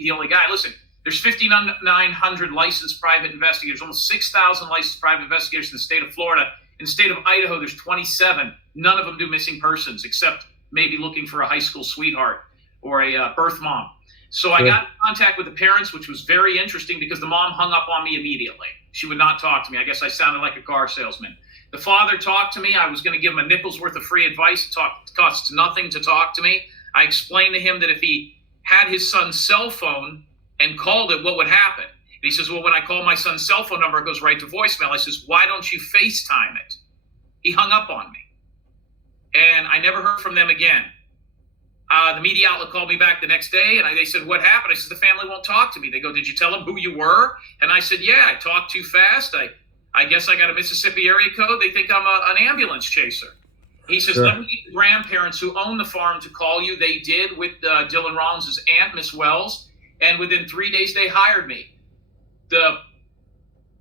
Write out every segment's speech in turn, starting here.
be the only guy. Listen, there's 5,900 licensed private investigators, almost 6,000 licensed private investigators in the state of Florida. In the state of Idaho, there's 27. None of them do missing persons, except maybe looking for a high school sweetheart or a birth mom. So I got in contact with the parents, which was very interesting because the mom hung up on me immediately. She would not talk to me. I guess I sounded like a car salesman. The father talked to me. I was going to give him a nickel's worth of free advice. It costs nothing to talk to me. I explained to him that if he had his son's cell phone and called it, what would happen? And he says, well, when I call my son's cell phone number, it goes right to voicemail. I says, why don't you FaceTime it? He hung up on me. And I never heard from them again. The media outlet called me back the next day, and they said, what happened? I said, the family won't talk to me. They go, did you tell them who you were? And I said, yeah, I talked too fast. I guess I got a Mississippi area code. They think I'm an ambulance chaser. He says, let me get the grandparents who own the farm to call you. They did with Dylan Rollins' aunt, Miss Wells, and within 3 days they hired me. The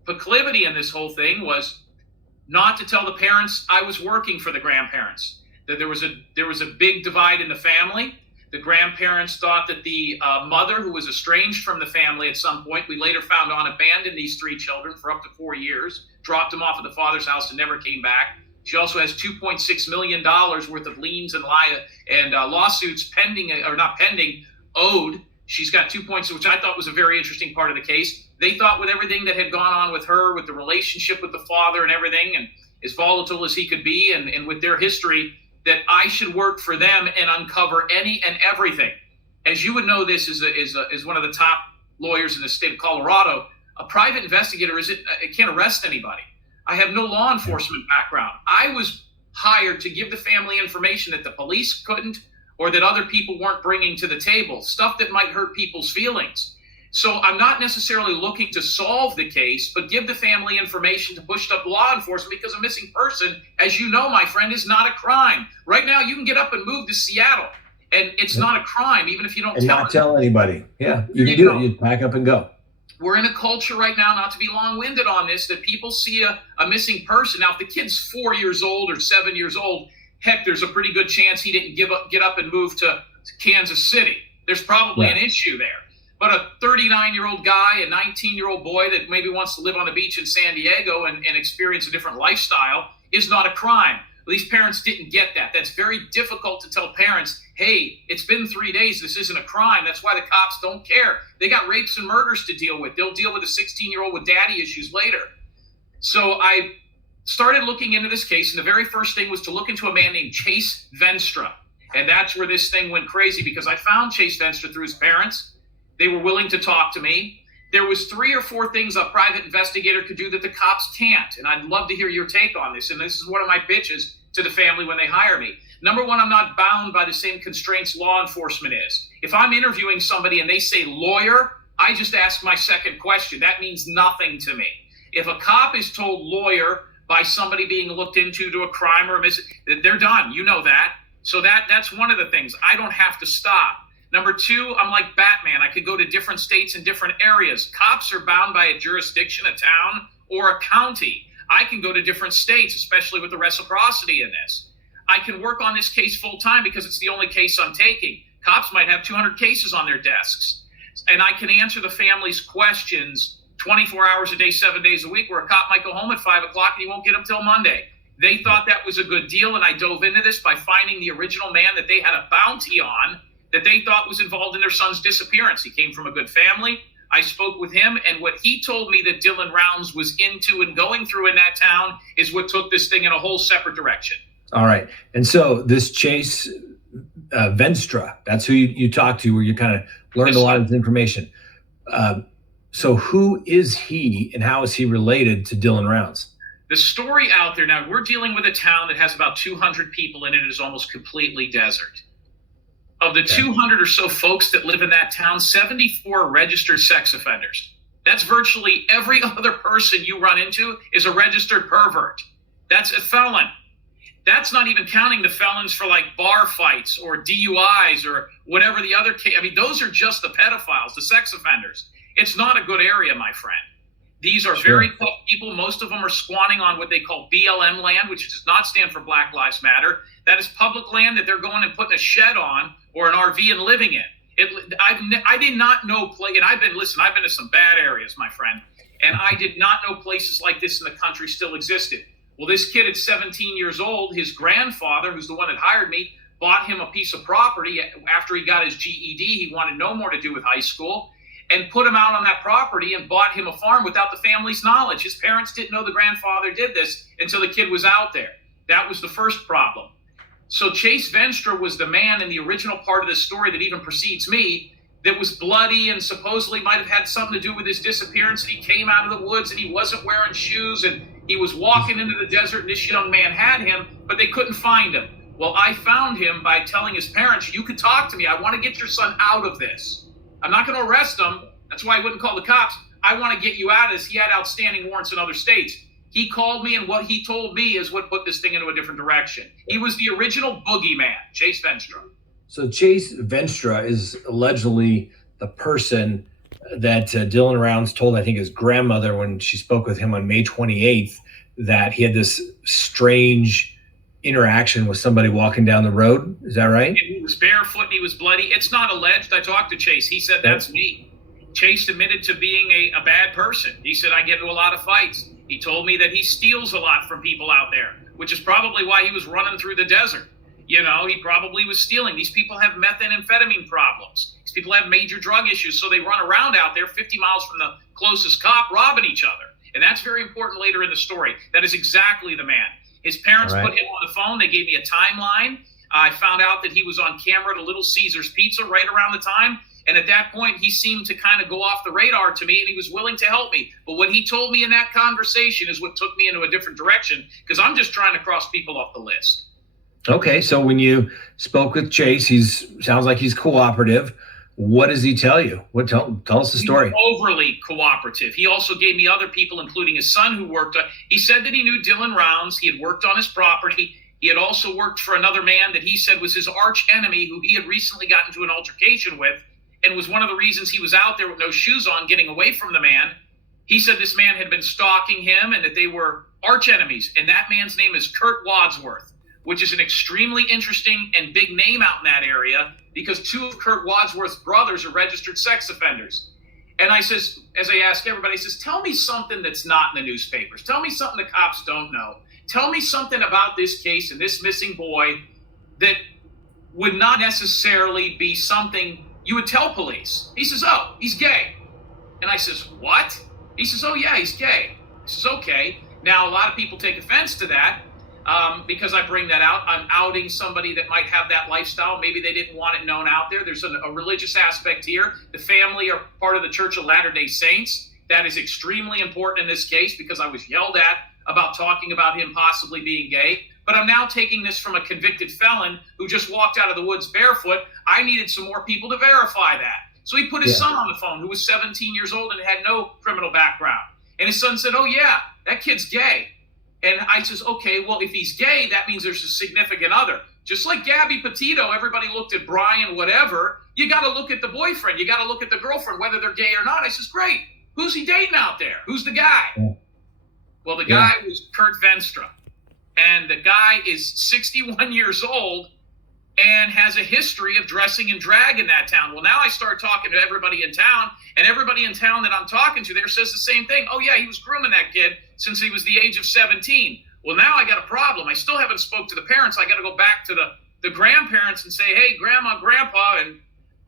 proclivity in this whole thing was not to tell the parents I was working for the grandparents. That there was a big divide in the family. The grandparents thought that the mother, who was estranged from the family at some point, we later found on, abandoned these 3 children for up to 4 years, dropped them off at the father's house and never came back. She also has $2.6 million worth of liens and lawsuits pending, or not pending, owed. She's got 2 points, which I thought was a very interesting part of the case. They thought with everything that had gone on with her, with the relationship with the father and everything, and as volatile as he could be, and with their history, that I should work for them and uncover any and everything. As you would know, this is one of the top lawyers in the state of Colorado. A private investigator it can't arrest anybody. I have no law enforcement background. I was hired to give the family information that the police couldn't, or that other people weren't bringing to the table, stuff that might hurt people's feelings. So I'm not necessarily looking to solve the case, but give the family information to push up law enforcement, because a missing person, as you know, my friend, is not a crime. Right now, you can get up and move to Seattle, and it's not a crime, even if you don't tell anybody. Yeah, you can do it. You pack up and go. We're in a culture right now, not to be long-winded on this, that people see a missing person. Now, if the kid's 4 years old or 7 years old, heck, there's a pretty good chance he didn't get up and move to Kansas City. There's probably an issue there. But a 39-year-old guy, a 19-year-old boy that maybe wants to live on the beach in San Diego and experience a different lifestyle is not a crime. These parents didn't get that. That's very difficult to tell parents, hey, it's been 3 days. This isn't a crime. That's why the cops don't care. They got rapes and murders to deal with. They'll deal with a 16-year-old with daddy issues later. So I started looking into this case, and the very first thing was to look into a man named Chase Venstra. And that's where this thing went crazy, because I found Chase Venstra through his parents. They were willing to talk to me. There was 3 or 4 things a private investigator could do that the cops can't. And I'd love to hear your take on this. And this is one of my pitches to the family when they hire me. Number one, I'm not bound by the same constraints law enforcement is. If I'm interviewing somebody and they say lawyer, I just ask my second question. That means nothing to me. If a cop is told lawyer by somebody being looked into to a crime or a they're done. You know that. So that's one of the things. I don't have to stop. Number 2, I'm like Batman. I could go to different states and different areas. Cops are bound by a jurisdiction, a town, or a county. I can go to different states, especially with the reciprocity in this. I can work on this case full time because it's the only case I'm taking. Cops might have 200 cases on their desks. And I can answer the family's questions 24 hours a day, 7 days a week, where a cop might go home at 5 o'clock and he won't get them till Monday. They thought that was a good deal, and I dove into this by finding the original man that they had a bounty on, that they thought was involved in their son's disappearance. He came from a good family. I spoke with him, and what he told me that Dylan Rounds was into and going through in that town is what took this thing in a whole separate direction. All right. And so this Chase Venstra, that's who you talked to, where you kind of learned a lot of this information. So who is he, and how is he related to Dylan Rounds? The story out there now, we're dealing with a town that has about 200 people in it. It is almost completely desert. Of the 200 or so folks that live in that town, 74 are registered sex offenders. That's virtually every other person you run into is a registered pervert. That's a felon. That's not even counting the felons for like bar fights or DUIs or whatever the other case. I mean, those are just the pedophiles, the sex offenders. It's not a good area, my friend. These are very tough people. Most of them are squatting on what they call BLM land, which does not stand for Black Lives Matter. That is public land that they're going and putting a shed on or an RV and living in. I did not know and I've been to some bad areas, my friend, and I did not know places like this in the country still existed. Well, this kid at 17 years old, his grandfather, who's the one that hired me, bought him a piece of property after he got his GED. He wanted no more to do with high school, and put him out on that property and bought him a farm without the family's knowledge. His parents didn't know the grandfather did this until the kid was out there. That was the first problem. So Chase Venstra was the man in the original part of this story that even precedes me that was bloody and supposedly might have had something to do with his disappearance. And he came out of the woods and he wasn't wearing shoes and he was walking into the desert and this young man had him, but they couldn't find him. Well, I found him by telling his parents, you could talk to me. I want to get your son out of this. I'm not going to arrest him. That's why I wouldn't call the cops. I want to get you out, as he had outstanding warrants in other states. He called me, and what he told me is what put this thing into a different direction. He was the original boogeyman, Chase Venstra. So Chase Venstra is allegedly the person that Dylan Rounds told, I think, his grandmother when she spoke with him on May 28th, that he had this strange interaction with somebody walking down the road. Is that right? He was barefoot and he was bloody. It's not alleged. I talked to Chase. He said, that's me. Chase admitted to being a bad person. He said, I get into a lot of fights. He told me that he steals a lot from people out there, which is probably why he was running through the desert. You know, he probably was stealing. These people have methamphetamine problems. These people have major drug issues, so they run around out there 50 miles from the closest cop, robbing each other. And that's very important later in the story. That is exactly the man. His parents put him on the phone. They gave me a timeline. I found out that he was on camera at a Little Caesars Pizza right around the time. And at that point, he seemed to kind of go off the radar to me, and he was willing to help me. But what he told me in that conversation is what took me into a different direction, because I'm just trying to cross people off the list. Okay, so when you spoke with Chase, sounds like he's cooperative. What does he tell you? Tell us the story. Overly cooperative. He also gave me other people, including his son, who worked on. He said that he knew Dylan Rounds. He had worked on his property. He had also worked for another man that he said was his arch enemy, who he had recently gotten into an altercation with, and was one of the reasons he was out there with no shoes on, getting away from the man. He said this man had been stalking him and that they were arch enemies. And that man's name is Kurt Wadsworth, which is an extremely interesting and big name out in that area, because two of Kurt Wadsworth's brothers are registered sex offenders. And I says, as I ask everybody, I says, tell me something that's not in the newspapers. Tell me something the cops don't know. Tell me something about this case and this missing boy that would not necessarily be something you would tell police. He says, oh, he's gay. And I says, what? He says, oh, yeah, he's gay. I says, okay. Now, a lot of people take offense to that. Because I bring that out. I'm outing somebody that might have that lifestyle. Maybe they didn't want it known out there. There's a religious aspect here. The family are part of the Church of Latter-day Saints. That is extremely important in this case, because I was yelled at about talking about him possibly being gay. But I'm now taking this from a convicted felon who just walked out of the woods barefoot. I needed some more people to verify that. So he put his son on the phone, who was 17 years old and had no criminal background. And his son said, oh, yeah, that kid's gay. And I says, okay, well, if he's gay, that means there's a significant other. Just like Gabby Petito, everybody looked at Brian, whatever. You got to look at the boyfriend. You got to look at the girlfriend, whether they're gay or not. I says, great. Who's he dating out there? Who's the guy? Yeah. Well, the guy was Kurt Venstra. And the guy is 61 years old and has a history of dressing in drag in that town. Well, now I start talking to everybody in town, and everybody in town that I'm talking to there says the same thing. Oh, yeah, he was grooming that kid since he was the age of 17. Well, now I got a problem. I still haven't spoke to the parents. I got to go back to the grandparents and say, hey, Grandma, Grandpa, and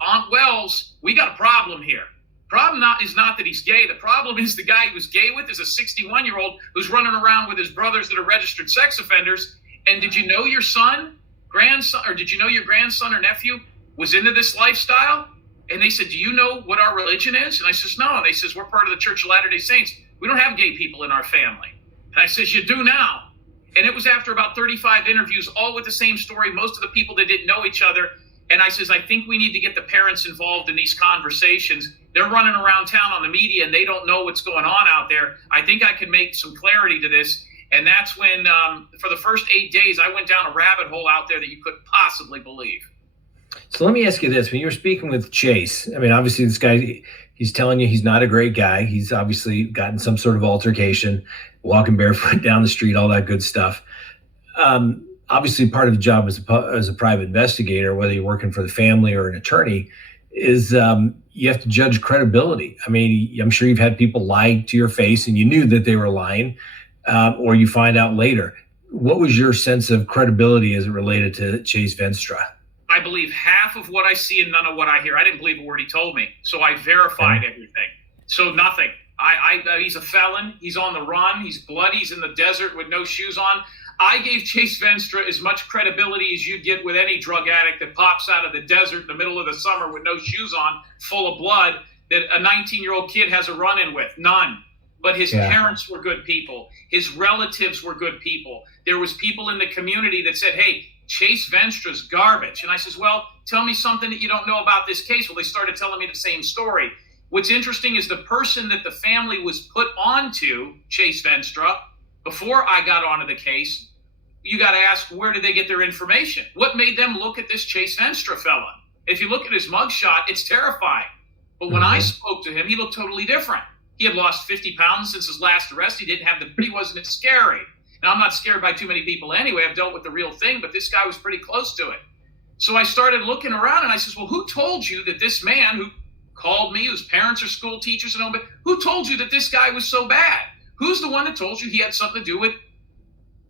Aunt Wells, we got a problem here. Problem is not that he's gay. The problem is the guy he was gay with is a 61-year-old who's running around with his brothers that are registered sex offenders. And did you know your grandson, or did you know your grandson or nephew was into this lifestyle? And they said, do you know what our religion is? And I says, no. And they says, we're part of the Church of Latter-day Saints. We don't have gay people in our family. And I says, you do now. And it was after about 35 interviews, all with the same story, most of the people that didn't know each other. And I says, I think we need to get the parents involved in these conversations. They're running around town on the media and they don't know what's going on out there. I think I can make some clarity to this. And that's when, for the first 8 days, I went down a rabbit hole out there that you couldn't possibly believe. So let me ask you this. When you were speaking with Chase, I mean, obviously this guy, he's telling you he's not a great guy. He's obviously gotten some sort of altercation, walking barefoot down the street, all that good stuff. Obviously part of the job as a private investigator, whether you're working for the family or an attorney, is you have to judge credibility. I mean, I'm sure you've had people lie to your face and you knew that they were lying, or you find out later. What was your sense of credibility as it related to Chase Venstra? I believe half of what I see and none of what I hear. I didn't believe a word he told me, so I verified everything. So nothing. He's a felon. He's on the run. He's bloody. He's in the desert with no shoes on. I gave Chase Venstra as much credibility as you'd get with any drug addict that pops out of the desert in the middle of the summer with no shoes on, full of blood, that a 19-year-old kid has a run-in with. None. But his parents were good people. His relatives were good people. There was people in the community that said, hey, Chase Venstra's garbage. And I says, well, tell me something that you don't know about this case. Well, they started telling me the same story. What's interesting is the person that the family was put onto, Chase Venstra, before I got onto the case, you got to ask, where did they get their information? What made them look at this Chase Venstra fella? If you look at his mugshot, it's terrifying. But when I spoke to him, he looked totally different. He had lost 50 pounds since his last arrest. He wasn't as scary. Now, I'm not scared by too many people anyway. I've dealt with the real thing, but this guy was pretty close to it. So I started looking around and I says, well, who told you that this man who called me, whose parents are school teachers and all, but who told you that this guy was so bad? Who's the one that told you he had something to do with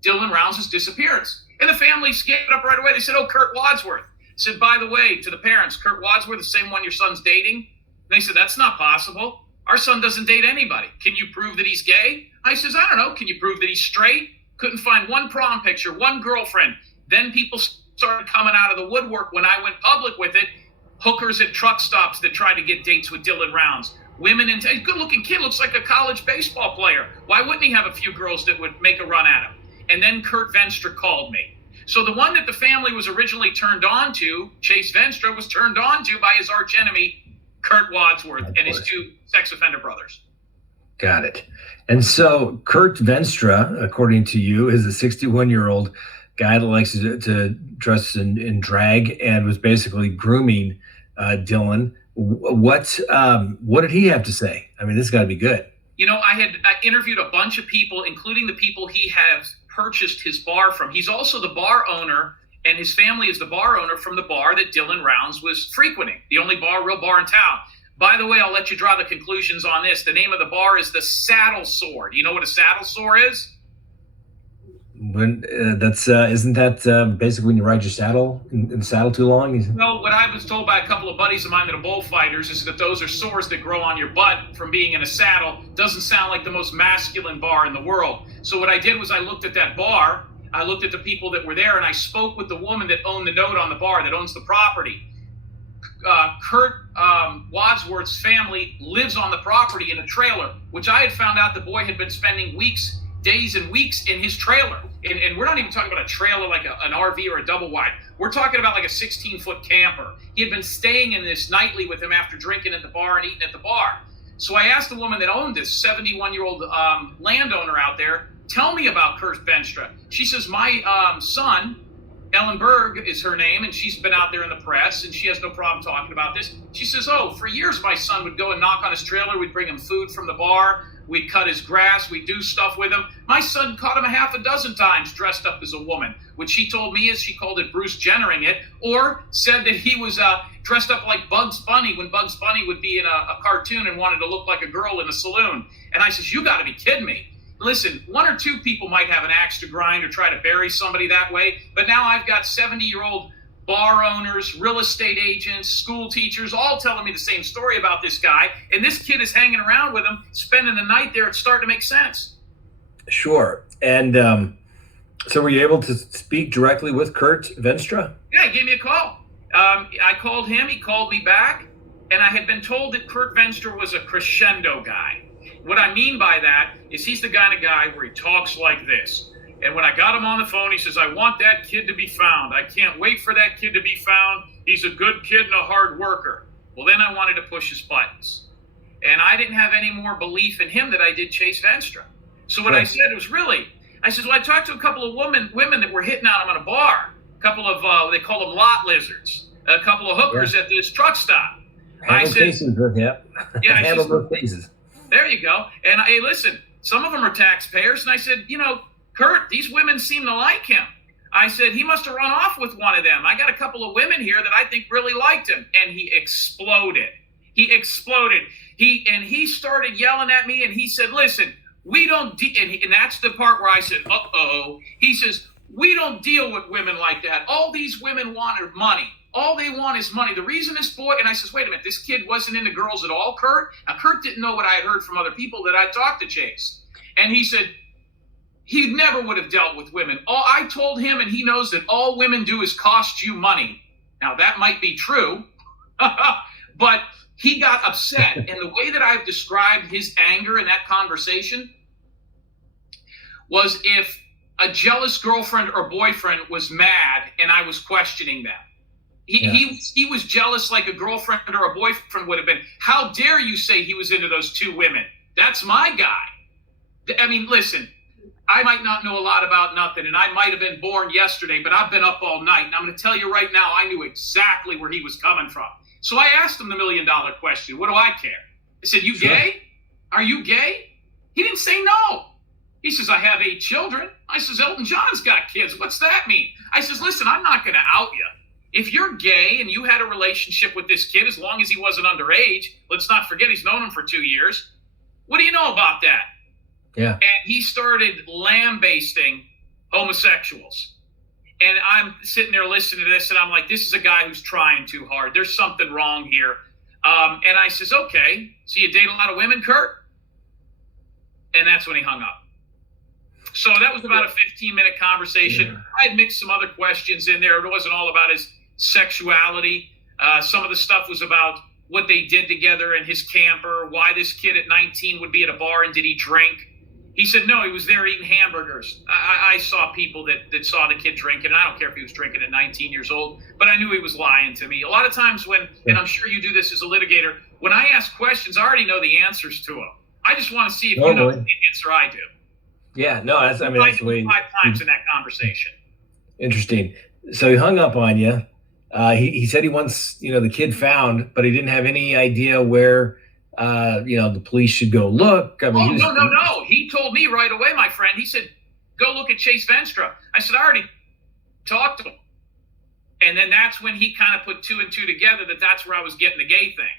Dylan Rounds' disappearance? And the family gave it up right away. They said, oh, Kurt Wadsworth. I said, by the way, to the parents, Kurt Wadsworth, the same one your son's dating? And they said, that's not possible. Our son doesn't date anybody. Can you prove that he's gay? I says, I don't know. Can you prove that he's straight? Couldn't find one prom picture, one girlfriend. Then people started coming out of the woodwork when I went public with it. Hookers at truck stops that tried to get dates with Dylan Rounds. Women in a good-looking kid, looks like a college baseball player. Why wouldn't he have a few girls that would make a run at him? And then Kurt Venstra called me. So the one that the family was originally turned on to, Chase Venstra, was turned on to by his archenemy, Kurt Wadsworth, and his two sex offender brothers. Got it. And so Kurt Venstra, according to you, is a 61-year-old guy that likes to dress in drag and was basically grooming Dylan. What did he have to say? I mean, this has got to be good. You know, I interviewed a bunch of people, including the people he has purchased his bar from. He's also the bar owner, and his family is the bar owner from the bar that Dylan Rounds was frequenting, the only real bar in town. By the way, I'll let you draw the conclusions on this. The name of the bar is the Saddle Sore. Do you know what a saddle sore is? When isn't that basically when you ride your saddle in the saddle too long? Well, what I was told by a couple of buddies of mine that are bullfighters is that those are sores that grow on your butt from being in a saddle. Doesn't sound like the most masculine bar in the world. So what I did was I looked at that bar, I looked at the people that were there, and I spoke with the woman that owned the note on the bar, that owns the property. Kurt Wadsworth's family lives on the property in a trailer, which I had found out the boy had been spending days and weeks in his trailer. And we're not even talking about a trailer like an RV or a double wide. We're talking about like a 16-foot camper. He had been staying in this nightly with him after drinking at the bar and eating at the bar. So I asked the woman that owned this 71-year-old landowner out there, tell me about Kurt Venstra. She says, my son, Ellen Berg is her name, and she's been out there in the press, and she has no problem talking about this. She says, oh, for years my son would go and knock on his trailer. We'd bring him food from the bar. We'd cut his grass. We'd do stuff with him. My son caught him a half a dozen times dressed up as a woman. What she told me is she called it Bruce Jennering it, or said that he was dressed up like Bugs Bunny when Bugs Bunny would be in a cartoon and wanted to look like a girl in a saloon. And I says, you got to be kidding me. Listen, one or two people might have an axe to grind or try to bury somebody that way, but now I've got 70-year-old bar owners, real estate agents, school teachers, all telling me the same story about this guy, and this kid is hanging around with him, spending the night there. It's starting to make sense. Sure. And so were you able to speak directly with Kurt Venstra? Yeah, he gave me a call. I called him, he called me back, and I had been told that Kurt Venstra was a crescendo guy. What I mean by that is he's the kind of guy where he talks like this. And when I got him on the phone, he says, I want that kid to be found. I can't wait for that kid to be found. He's a good kid and a hard worker. Well, then I wanted to push his buttons. And I didn't have any more belief in him that I did Chase Venstra. So what I said was I said, well, I talked to a couple of women that were hitting on him at a bar. A couple of, they call them lot lizards. A couple of hookers at this truck stop. Handle cases, yeah. Handle those cases. There you go. And hey, listen, some of them are taxpayers. And I said, you know, Kurt, these women seem to like him. I said, he must have run off with one of them. I got a couple of women here that I think really liked him. And he exploded. He exploded. He started yelling at me, and he said, listen, we don't and that's the part where I said, uh-oh. He says, we don't deal with women like that. All these women want are money. All they want is money. The reason this boy, and I says, wait a minute, this kid wasn't into girls at all, Kurt? Now, Kurt didn't know what I had heard from other people that I talked to Chase. And he said, he never would have dealt with women. I told him, and he knows that all women do is cost you money. Now, that might be true, but he got upset. And the way that I've described his anger in that conversation was if a jealous girlfriend or boyfriend was mad and I was questioning them. He was jealous like a girlfriend or a boyfriend would have been. How dare you say he was into those two women? That's my guy. I mean, listen, I might not know a lot about nothing, and I might have been born yesterday, but I've been up all night. And I'm going to tell you right now, I knew exactly where he was coming from. So I asked him the $1 million question. What do I care? I said, you gay? Are you gay? He didn't say no. He says, I have 8 children. I says, Elton John's got kids. What's that mean? I says, listen, I'm not going to out you. If you're gay and you had a relationship with this kid, as long as he wasn't underage, let's not forget he's known him for 2 years. What do you know about that? Yeah. And he started lambasting homosexuals. And I'm sitting there listening to this, and I'm like, this is a guy who's trying too hard. There's something wrong here. And I says, okay, so you date a lot of women, Kurt? And that's when he hung up. So that was about a 15-minute conversation. Yeah. I had mixed some other questions in there. It wasn't all about his sexuality. Some of the stuff was about what they did together in his camper, why this kid at 19 would be at a bar, and did he drink? He said, no, he was there eating hamburgers. I saw people that saw the kid drinking, and I don't care if he was drinking at 19 years old, but I knew he was lying to me. A lot of times and I'm sure you do this as a litigator, when I ask questions, I already know the answers to them. I just want to see if you know the answer I do. Yeah, no, that's the way. 5 times in that conversation. Interesting. So he hung up on you. He said he wants, the kid found, but he didn't have any idea where, the police should go look. I mean, no. He told me right away, my friend. He said, go look at Chase Venstra. I said, I already talked to him. And then that's when he kind of put 2 and 2 together that's where I was getting the gay thing.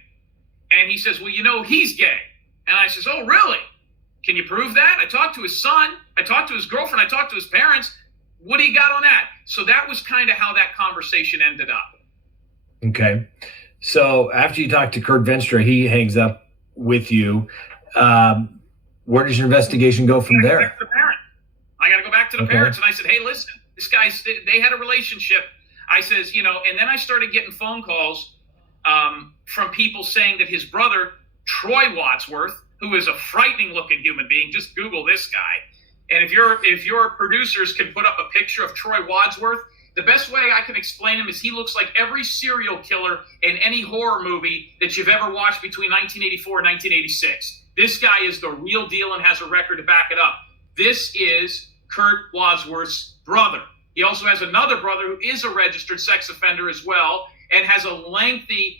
And he says, well, he's gay. And I says, oh, really? Can you prove that? I talked to his son. I talked to his girlfriend. I talked to his parents. What do you got on that? So that was kind of how that conversation ended up. Okay. So after you talk to Kurt Venstra, he hangs up with you. Where does your investigation go from there? I got to go back to the parents. And I said, hey, listen, this guy's, they had a relationship. I says, and then I started getting phone calls from people saying that his brother, Troy Wadsworth, who is a frightening looking human being, just Google this guy. And if your producers can put up a picture of Troy Wadsworth, the best way I can explain him is he looks like every serial killer in any horror movie that you've ever watched between 1984 and 1986. This guy is the real deal and has a record to back it up. This is Kurt Wadsworth's brother. He also has another brother who is a registered sex offender as well and has a lengthy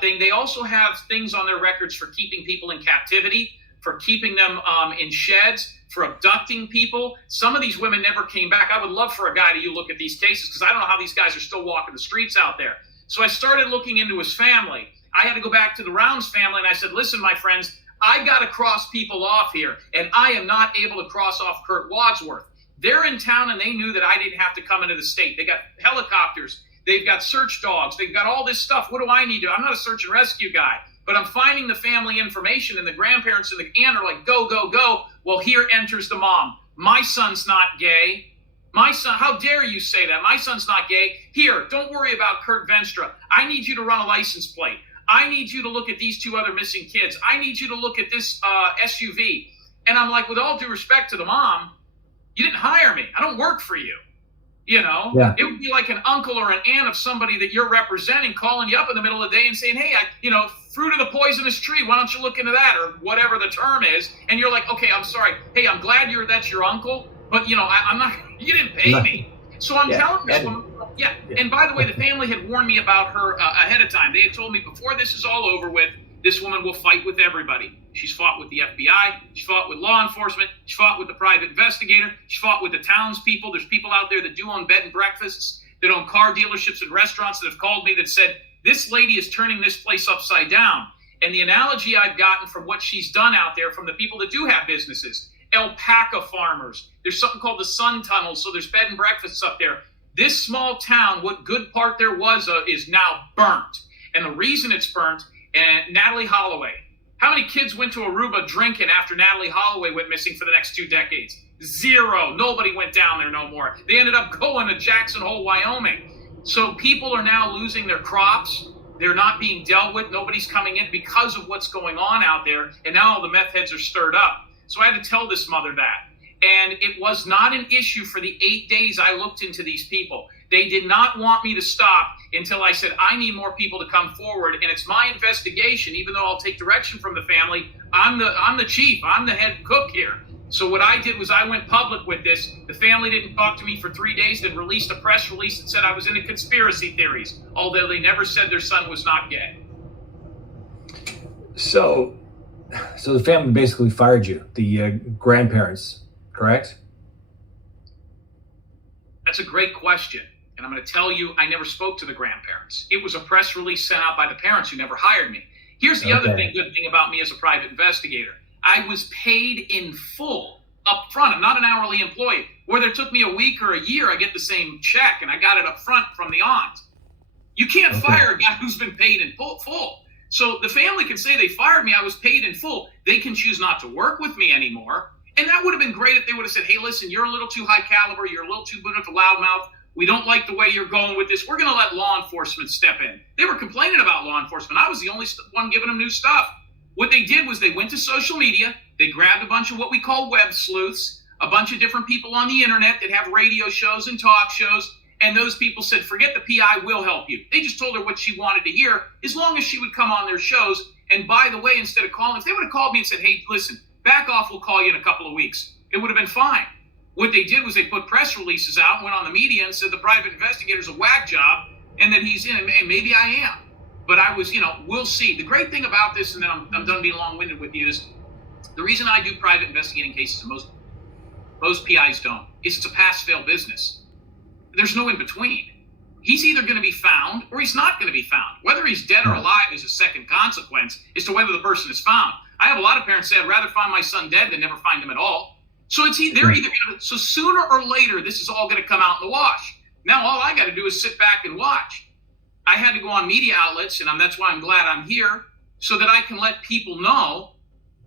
thing. They also have things on their records for keeping people in captivity, for keeping them in sheds, for abducting people. Some of these women never came back. I would love for a guy to look at these cases because I don't know how these guys are still walking the streets out there. So I started looking into his family. I had to go back to the Rounds family, and I said, listen, my friends, I got to cross people off here, and I am not able to cross off Kurt Wadsworth. They're in town, and they knew that I didn't have to come into the state. They got helicopters. They've got search dogs. They've got all this stuff. What do I need to do? I'm not a search and rescue guy, but I'm finding the family information, and the grandparents and the aunt are like, go, go, go. Well, here enters the mom. My son's not gay. My son, how dare you say that? My son's not gay. Here, don't worry about Kurt Venstra. I need you to run a license plate. I need you to look at these 2 other missing kids. I need you to look at this SUV. And I'm like, with all due respect to the mom, you didn't hire me. I don't work for you. Yeah. It would be like an uncle or an aunt of somebody that you're representing calling you up in the middle of the day and saying, hey, fruit of the poisonous tree, why don't you look into that, or whatever the term is. And you're like, okay, I'm sorry. Hey, I'm glad that's your uncle, but I'm not, you didn't pay me. So I'm telling this woman, and by the way, the family had warned me about her ahead of time. They had told me before this is all over with, This woman will fight with everybody. She's fought with the FBI. She's fought with law enforcement. She fought with the private investigator. She fought with the townspeople. There's people out there that do own bed and breakfasts, that own car dealerships and restaurants that have called me that said, this lady is turning this place upside down. And the analogy I've gotten from what she's done out there from the people that do have businesses, alpaca farmers, there's something called the Sun Tunnel, so there's bed and breakfasts up there. This small town, what good part there was is now burnt. And the reason it's burnt, and Natalie Holloway, how many kids went to Aruba drinking after Natalie Holloway went missing for the next 2 decades? 0. Nobody went down there no more. They ended up going to Jackson Hole, Wyoming. So people are now losing their crops. They're not being dealt with. Nobody's coming in because of what's going on out there. And now all the meth heads are stirred up. So I had to tell this mother that. And it was not an issue for the 8 days I looked into these people. They did not want me to stop until I said, I need more people to come forward. And it's my investigation, even though I'll take direction from the family. I'm the chief. I'm the head cook here. So what I did was I went public with this. The family didn't talk to me for 3 days, then released a press release that said I was into conspiracy theories, although they never said their son was not gay. So the family basically fired you, the grandparents, correct? That's a great question. And I'm going to tell you, I never spoke to the grandparents. It was a press release sent out by the parents who never hired me. Here's the other good thing about me as a private investigator. I was paid in full up front. I'm not an hourly employee. Whether it took me a week or a year, I get the same check, and I got it up front from the aunt. You can't fire a guy who's been paid in full. So the family can say they fired me. I was paid in full. They can choose not to work with me anymore. And that would have been great if they would have said, hey, listen, you're a little too high caliber. You're a little too good of a loudmouth. We don't like the way you're going with this. We're going to let law enforcement step in. They were complaining about law enforcement. I was the only one giving them new stuff. What they did was they went to social media. They grabbed a bunch of what we call web sleuths, a bunch of different people on the internet that have radio shows and talk shows. And those people said, forget the PI, we'll help you. They just told her what she wanted to hear, as long as she would come on their shows. And by the way, instead of calling, if they would have called me and said, hey, listen, back off, we'll call you in a couple of weeks, it would have been fine. What they did was they put press releases out, went on the media and said the private investigator's a whack job and that he's in, and maybe I am. But I was, we'll see. The great thing about this, and then I'm done being long-winded with you, is the reason I do private investigating cases, and most PIs don't, is it's a pass-fail business. There's no in-between. He's either going to be found or he's not going to be found. Whether he's dead or alive is a second consequence as to whether the person is found. I have a lot of parents say, I'd rather find my son dead than never find him at all. So so sooner or later, this is all going to come out in the wash. Now all I got to do is sit back and watch. I had to go on media outlets, and that's why I'm glad I'm here, so that I can let people know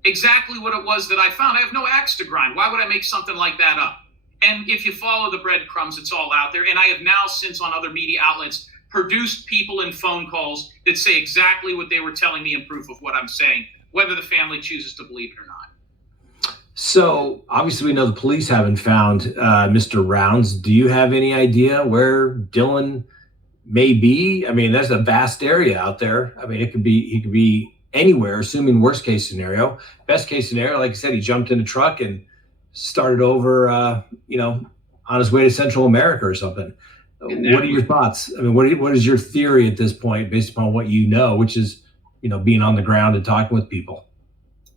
exactly what it was that I found. I have no axe to grind. Why would I make something like that up? And if you follow the breadcrumbs, it's all out there. And I have now, since on other media outlets, produced people and phone calls that say exactly what they were telling me in proof of what I'm saying, whether the family chooses to believe it or not. So obviously we know the police haven't found Mr. Rounds. Do you have any idea where Dylan may be? I mean, there's a vast area out there. I mean, he could be anywhere, assuming worst case scenario. Best case scenario, like I said, he jumped in a truck and started over, on his way to Central America or something. What are your thoughts? I mean, what is your theory at this point, based upon what you know, which is, being on the ground and talking with people?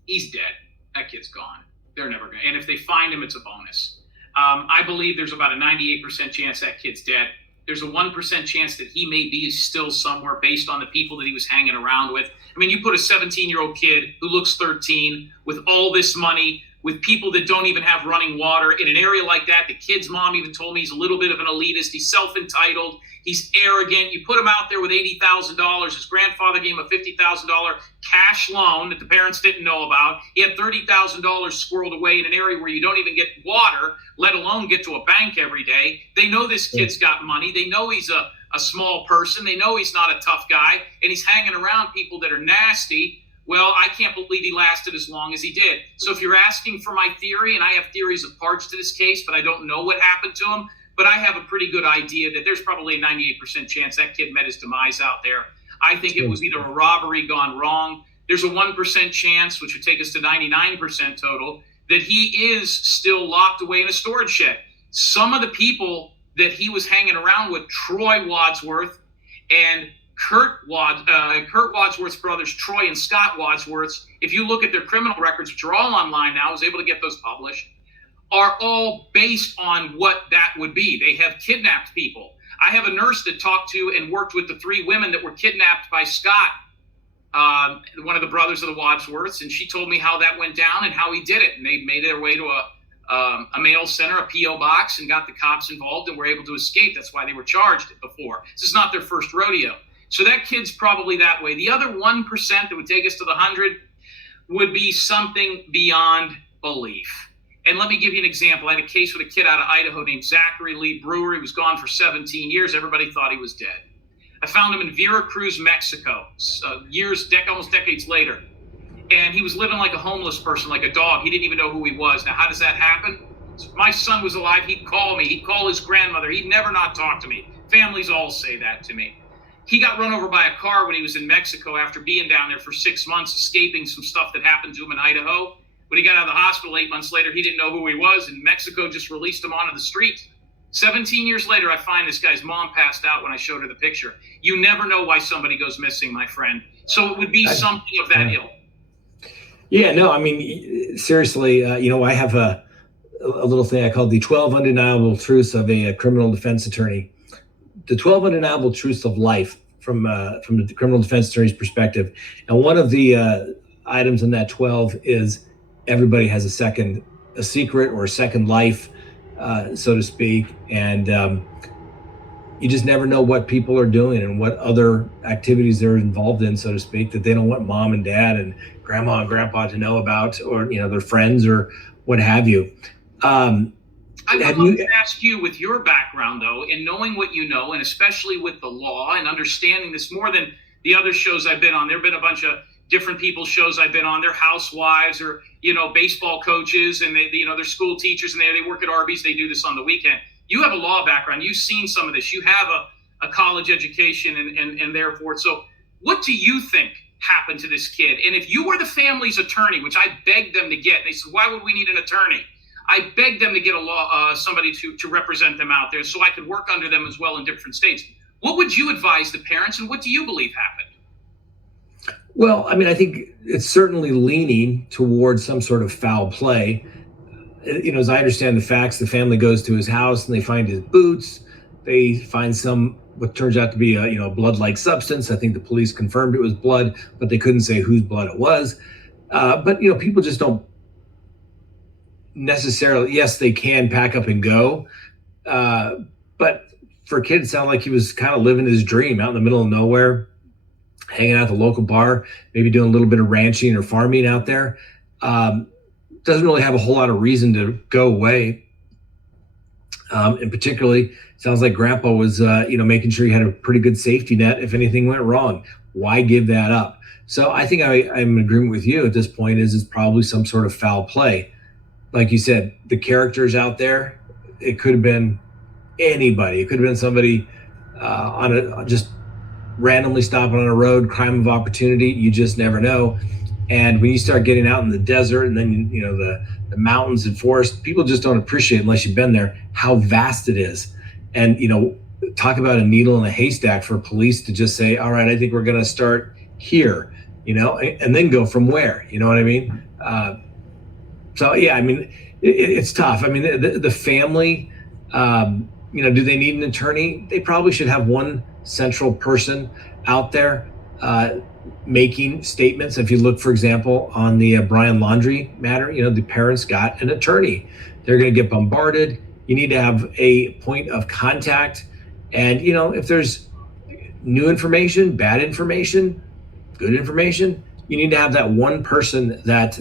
He's dead. That kid's gone. They're never going to. And if they find him, it's a bonus. I believe there's about a 98% chance that kid's dead. There's a 1% chance that he may be still somewhere based on the people that he was hanging around with. I mean, you put a 17-year-old kid who looks 13 with all this money, with people that don't even have running water in an area like that. The kid's mom even told me he's a little bit of an elitist. He's self-entitled. He's arrogant. You put him out there with $80,000. His grandfather gave him a $50,000 cash loan that the parents didn't know about. He had $30,000 squirreled away in an area where you don't even get water, let alone get to a bank every day. They know this kid's got money. They know he's a small person. They know he's not a tough guy, and he's hanging around people that are nasty. Well, I can't believe he lasted as long as he did. So if you're asking for my theory, and I have theories of parts to this case, but I don't know what happened to him, but I have a pretty good idea that there's probably a 98% chance that kid met his demise out there. I think it was either a robbery gone wrong. There's a 1% chance, which would take us to 99% total, that he is still locked away in a storage shed. Some of the people that he was hanging around with, Troy Wadsworth and Kurt Wadsworth's brothers, Troy and Scott Wadsworth, if you look at their criminal records, which are all online now, I was able to get those published, are all based on what that would be. They have kidnapped people. I have a nurse that talked to and worked with the 3 women that were kidnapped by Scott, one of the brothers of the Wadsworths, and she told me how that went down and how he did it. And they made their way to a mail center, a P.O. box, and got the cops involved and were able to escape. That's why they were charged before. This is not their first rodeo. So that kid's probably that way. The other 1% that would take us to the 100 would be something beyond belief. And let me give you an example. I had a case with a kid out of Idaho named Zachary Lee Brewer. He was gone for 17 years. Everybody thought he was dead. I found him in Veracruz, Mexico, almost decades later. And he was living like a homeless person, like a dog. He didn't even know who he was. Now, how does that happen? So if my son was alive, he'd call me. He'd call his grandmother. He'd never not talk to me. Families all say that to me. He got run over by a car when he was in Mexico after being down there for 6 months, escaping some stuff that happened to him in Idaho. When he got out of the hospital 8 months later, he didn't know who he was, and Mexico just released him onto the street. 17 years later, I find this guy's mom passed out when I showed her the picture. You never know why somebody goes missing, my friend. So it would be something of that ilk. Yeah, no, I mean, seriously, I have a little thing I call the 12 undeniable truths of a criminal defense attorney. The 12 undeniable truths of life from the criminal defense attorney's perspective. And one of the items in that 12 is everybody has a secret or a second life, so to speak. And you just never know what people are doing and what other activities they're involved in, so to speak, that they don't want mom and dad and grandma and grandpa to know about, or, their friends or what have you. I would love to ask you, with your background, though, and knowing what you know, and especially with the law and understanding this more than the other shows I've been on. There have been a bunch of different people's shows I've been on. They're housewives or, baseball coaches, and they're school teachers, and they work at Arby's. They do this on the weekend. You have a law background. You've seen some of this. You have a college education and therefore. So what do you think happened to this kid? And if you were the family's attorney, which I begged them to get, they said, why would we need an attorney? I begged them to get somebody to represent them out there so I could work under them as well in different states. What would you advise the parents, and what do you believe happened? Well, I mean, I think it's certainly leaning towards some sort of foul play. As I understand the facts, the family goes to his house and they find his boots. They find what turns out to be a blood-like substance. I think the police confirmed it was blood, but they couldn't say whose blood it was. But people just don't necessarily. Yes, they can pack up and go, but for a kid, it sounded like he was kind of living his dream out in the middle of nowhere, hanging out at the local bar, maybe doing a little bit of ranching or farming out there. Doesn't really have a whole lot of reason to go away. And particularly, sounds like Grandpa was, making sure he had a pretty good safety net if anything went wrong. Why give that up? So I think I'm in agreement with you at this point. Is it's probably some sort of foul play. Like you said, the characters out there, it could have been anybody. It could have been somebody just randomly stopping on a road, crime of opportunity. You just never know. And when you start getting out in the desert and then, the mountains and forests, people just don't appreciate, unless you've been there, how vast it is. And, talk about a needle in a haystack for police to just say, all right, I think we're going to start here, and then go from where, you know what I mean? So, yeah, I mean, it's tough. I mean, the family, do they need an attorney? They probably should have one central person out there making statements. If you look, for example, on the Brian Laundrie matter, the parents got an attorney. They're going to get bombarded. You need to have a point of contact. And, if there's new information, bad information, good information, you need to have that one person that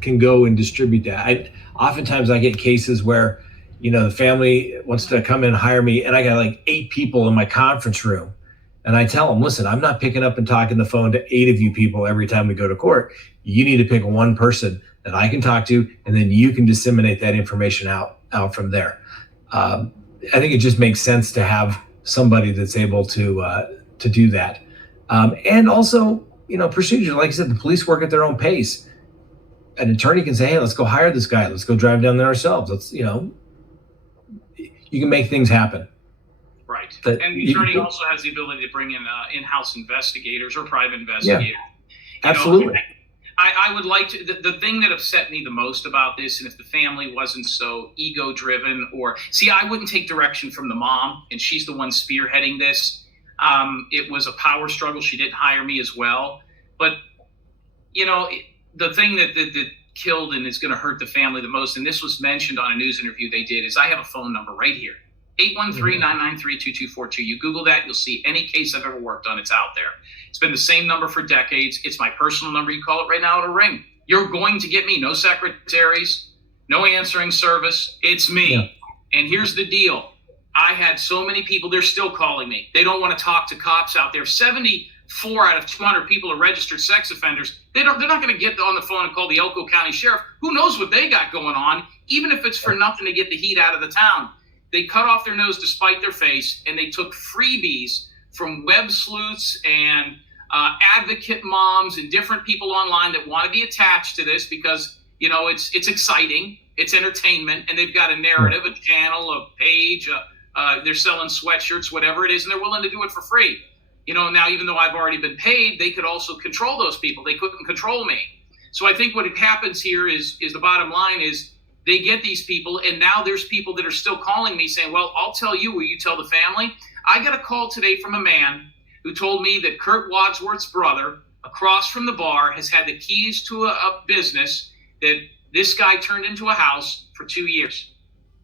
can go and distribute that. Oftentimes I get cases where, the family wants to come in and hire me, and I got like 8 people in my conference room. And I tell them, listen, I'm not picking up and talking the phone to 8 of you people every time we go to court. You need to pick one person that I can talk to, and then you can disseminate that information out from there. I think it just makes sense to have somebody that's able to do that. And also, procedure, like I said, the police work at their own pace. An attorney can say, hey, let's go hire this guy. Let's go drive down there ourselves. You can make things happen. Right. And the attorney also has the ability to bring in in-house investigators or private investigators. Yeah, absolutely. I would like to, the thing that upset me the most about this, and if the family wasn't so ego driven, or see, I wouldn't take direction from the mom, and she's the one spearheading this. It was a power struggle. She didn't hire me as well. But, the thing that killed and is going to hurt the family the most, and this was mentioned on a news interview they did, is I have a phone number right here. 813-993-2242. You Google that, you'll see any case I've ever worked on. It's out there. It's been the same number for decades. It's my personal number. You call it right now, it'll ring. You're going to get me. No secretaries, no answering service. It's me. Yeah. And here's the deal. I had so many people, they're still calling me. They don't want to talk to cops out there. 74 out of 200 people are registered sex offenders. They're not going to get on the phone and call the Elko County Sheriff. Who knows what they got going on, even if it's for nothing to get the heat out of the town. They cut off their nose to spite their face, and they took freebies from web sleuths and advocate moms and different people online that want to be attached to this because, it's exciting, it's entertainment, and they've got a narrative, a channel, a page, they're selling sweatshirts, whatever it is, and they're willing to do it for free. Now, even though I've already been paid, they could also control those people. They couldn't control me. So I think what happens here is the bottom line is, they get these people, and now there's people that are still calling me saying, well, I'll tell you, will you tell the family? I got a call today from a man who told me that Kurt Wadsworth's brother across from the bar has had the keys to a business that this guy turned into a house for 2 years.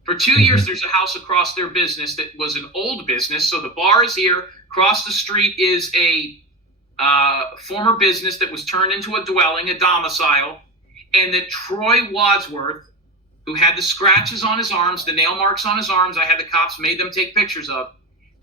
For 2 years, there's a house across their business that was an old business. So the bar is here. Across the street is a former business that was turned into a dwelling, a domicile, and that Troy Wadsworth, who had the scratches on his arms, the nail marks on his arms, I had the cops made them take pictures of,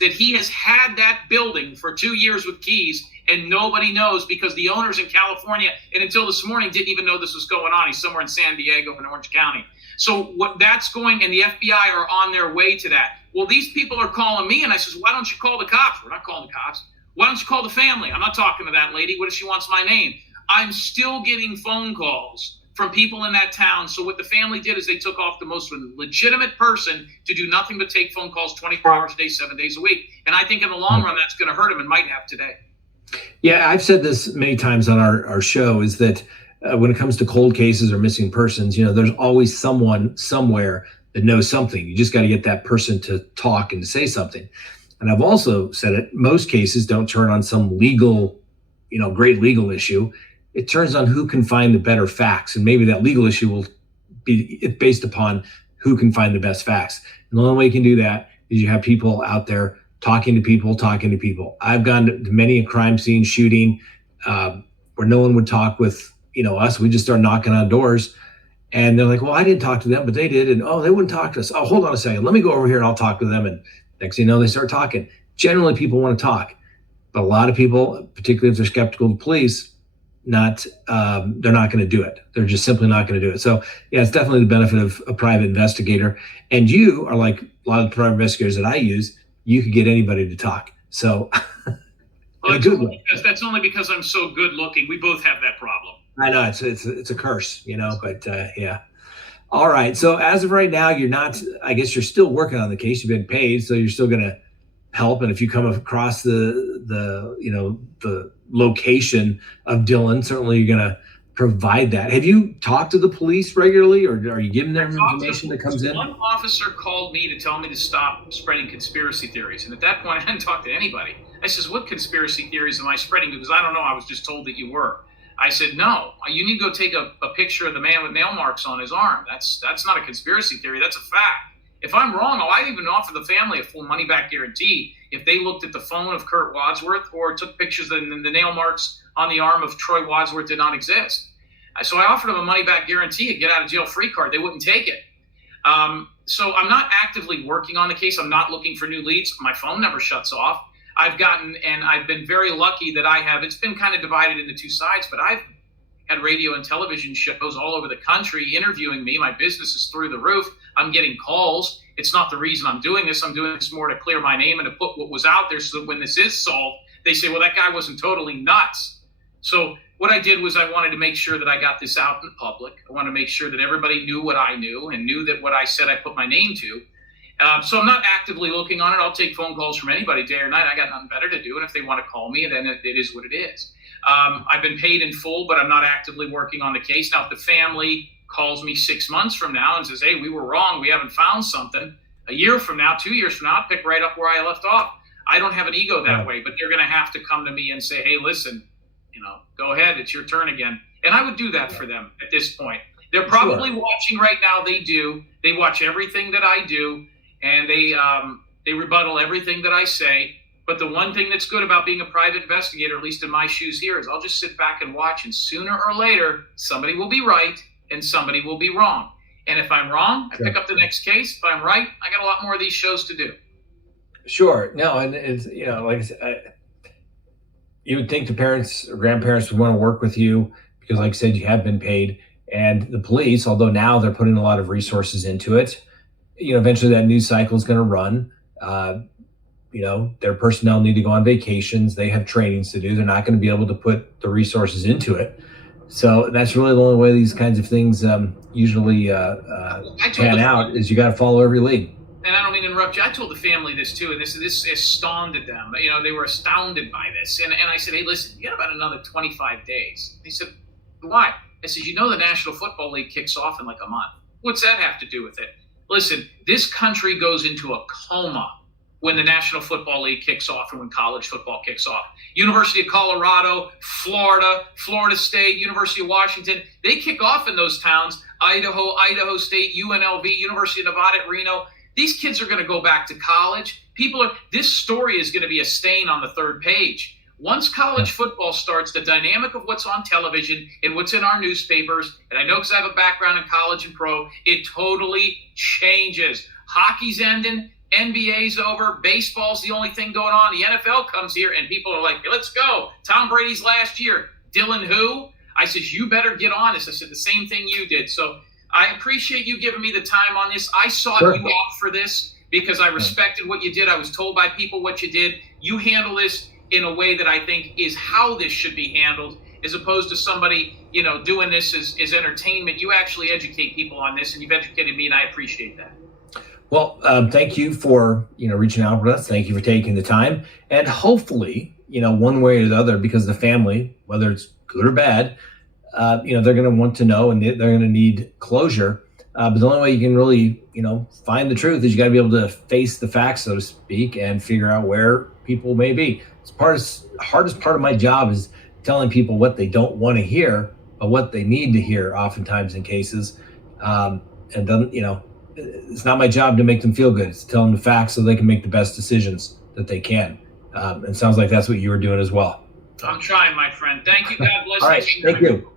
that he has had that building for 2 years with keys, and nobody knows because the owners in California, and until this morning, didn't even know this was going on. He's somewhere in San Diego in Orange County. So what that's going, and the FBI are on their way to that. Well, these people are calling me, and I says, why don't you call the cops? We're not calling the cops. Why don't you call the family? I'm not talking to that lady. What if she wants my name? I'm still getting phone calls from people in that town. So what the family did is they took off the most legitimate person to do nothing but take phone calls 24 hours a day, 7 days a week. And I think in the long run, that's going to hurt them and might have today. Yeah, I've said this many times on our show is that when it comes to cold cases or missing persons, there's always someone somewhere that knows something. You just got to get that person to talk and to say something. And I've also said it, most cases don't turn on some legal, great legal issue. It turns on who can find the better facts. And maybe that legal issue will be based upon who can find the best facts. And the only way you can do that is you have people out there talking to people. I've gone to many a crime scene shooting where no one would talk with, us. We just start knocking on doors and they're like, well, I didn't talk to them, but they did. And they wouldn't talk to us. Oh, hold on a second. Let me go over here and I'll talk to them. And next thing you know, they start talking. Generally, people want to talk. But a lot of people, particularly if they're skeptical of the police, they're not going to do it. They're just simply not going to do it. So yeah, it's definitely the benefit of a private investigator. And you are like a lot of the private investigators that I use. You could get anybody to talk. So that's only because I'm so good looking. We both have that problem. I know it's a curse, but yeah. All right. So as of right now, you're not, I guess you're still working on the case. You've been paid, so you're still going to help. And if you come across the location of Dylan, certainly you're going to provide that. Have you talked to the police regularly, or are you giving them information that comes in? One officer called me to tell me to stop spreading conspiracy theories. And at that point, I hadn't talked to anybody. I says, what conspiracy theories am I spreading? Because I don't know. I was just told that you were. I said, no, you need to go take a picture of the man with nail marks on his arm. That's not a conspiracy theory. That's a fact. If I'm wrong, I'd even offer the family a full money-back guarantee if they looked at the phone of Kurt Wadsworth or took pictures and the nail marks on the arm of Troy Wadsworth did not exist. So I offered them a money-back guarantee, a get-out-of-jail-free card. They wouldn't take it. So I'm not actively working on the case. I'm not looking for new leads. My phone never shuts off. I've been very lucky that it's been kind of divided into two sides, but I've had radio and television shows all over the country interviewing me. My business is through the roof. I'm getting calls. It's not the reason I'm doing this. I'm doing this more to clear my name and to put what was out there so that when this is solved, they say, well, that guy wasn't totally nuts. So what I did was I wanted to make sure that I got this out in public. I wanted to make sure that everybody knew what I knew and knew that what I said I put my name to. So I'm not actively looking on it. I'll take phone calls from anybody day or night. I got nothing better to do. And if they want to call me, then it is what it is. I've been paid in full, but I'm not actively working on the case. Now, if the family calls me 6 months from now and says, hey, we were wrong, we haven't found something, a year from now, 2 years from now, I'll pick right up where I left off. I don't have an ego that way, but they're going to have to come to me and say, hey, listen, go ahead, it's your turn again. And I would do that for them at this point. They're probably watching right now. They do. They watch everything that I do, and they rebuttal everything that I say. But the one thing that's good about being a private investigator, at least in my shoes here, is I'll just sit back and watch, and sooner or later, somebody will be right and somebody will be wrong. And if I'm wrong, I pick up the next case. If I'm right, I got a lot more of these shows to do. Sure. No, and it's, like I said, you would think the parents or grandparents would want to work with you because, like I said, you have been paid. And the police, although now they're putting a lot of resources into it, eventually that news cycle is going to run. Their personnel need to go on vacations. They have trainings to do. They're not going to be able to put the resources into it. So that's really the only way these kinds of things usually pan out is you got to follow every lead. And I don't mean to interrupt you. I told the family this too, and this astounded them. They were astounded by this. And I said, hey, listen, you got about another 25 days. They said, why? I said, the National Football League kicks off in like a month. What's that have to do with it? Listen, this country goes into a coma when the National Football League kicks off and when college football kicks off. University of Colorado, Florida, Florida State, University of Washington, they kick off in those towns. Idaho State, UNLV, University of Nevada at Reno. These kids are going to go back to college. This story is going to be a stain on the third page. Once college football starts, the dynamic of what's on television and what's in our newspapers, and I know because I have a background in college and pro, it totally changes. Hockey's ending, NBA's over, baseball's the only thing going on. The NFL comes here and people are like, hey, let's go. Tom Brady's last year. Dylan who? I said, you better get on this. I said the same thing you did. So I appreciate you giving me the time on this. I sought you out for this because I respected what you did. I was told by people what you did. You handle this in a way that I think is how this should be handled, as opposed to somebody, doing this as entertainment. You actually educate people on this, and you've educated me, and I appreciate that. Well, thank you for, reaching out with us. Thank you for taking the time. And hopefully, one way or the other, because the family, whether it's good or bad, they're going to want to know and they're going to need closure. But the only way you can really, find the truth is you got to be able to face the facts, so to speak, and figure out where people may be. Hardest part of my job is telling people what they don't want to hear, but what they need to hear oftentimes in cases. And then, it's not my job to make them feel good. It's to tell them the facts so they can make the best decisions that they can. It sounds like that's what you were doing as well. I'm trying, my friend. Thank you. God bless you. All right. Thank you.